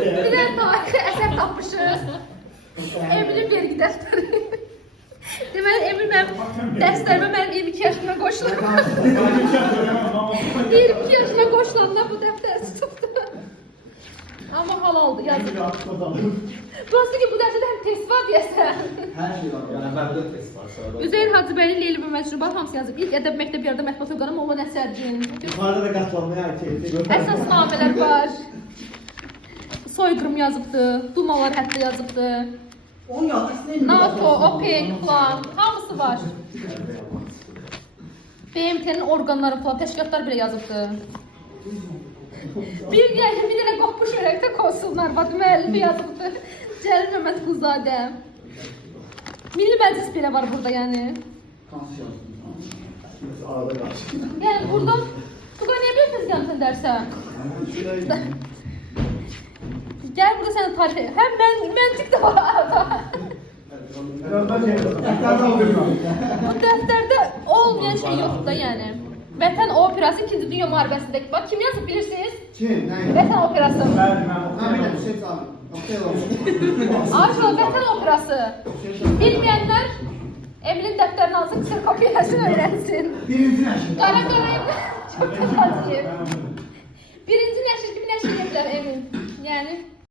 Bir de tarixi əsər tapmışıq. Emil'in vergi dəftəri. Deməli, Emil mənim dərslərimə mənim 22 yaşıma qoşulur. 22 yaşıma qoşulanda bu dəftəri tutdu. Amma halaldır, yazıq. Burası ki, bu dərsdə həm test var deyəsən. Hər şey var, yəni əvvəldə test var, sonra. Üzeyir Hacıbəyli, Leyli və Məcrubat hamısı yazıb. İlk ədəb məktəb yardım mətbuat orqanı Molla Nəsərcin. Yuxarıda da qatlanmaya hareketli. Əsas namələr var. Soyqırım yazıbdı, dumalar hətta yazıbdı. NATO, OPEC falan, hamısı var. BMT'nin orqanları falan, təşkilatlar belə yazıbdı. Bir dənə qopmuş ürəkdə konsullar var, müəllimi yazıbdı. Cəlil Məhəmməd Qulzadə. Milli Məclis belə var burada, yəni. Yəni burada, Tugay niyə bilirsiniz gəlmişsən dərsə? Gəl burada sənə tarix edin. Həm məntiq də var arada. Bu dəftərdə olmayan şey yoxdur da, yəni. Vətən Operası 2-ci Dünya müharibəsindəki. Bax, kim yazıb bilirsiniz? Kim? Vətən Operası. Aşağı Vətən Operası. Bilməyənlər Emil'in dəftərini alsın, kserkopiyasını öyrənsin. Birinci nəşr. Qara qarayıb, çox qazıyıb. Birinci nəşr kimi nəşr edilər Emil. Yəni...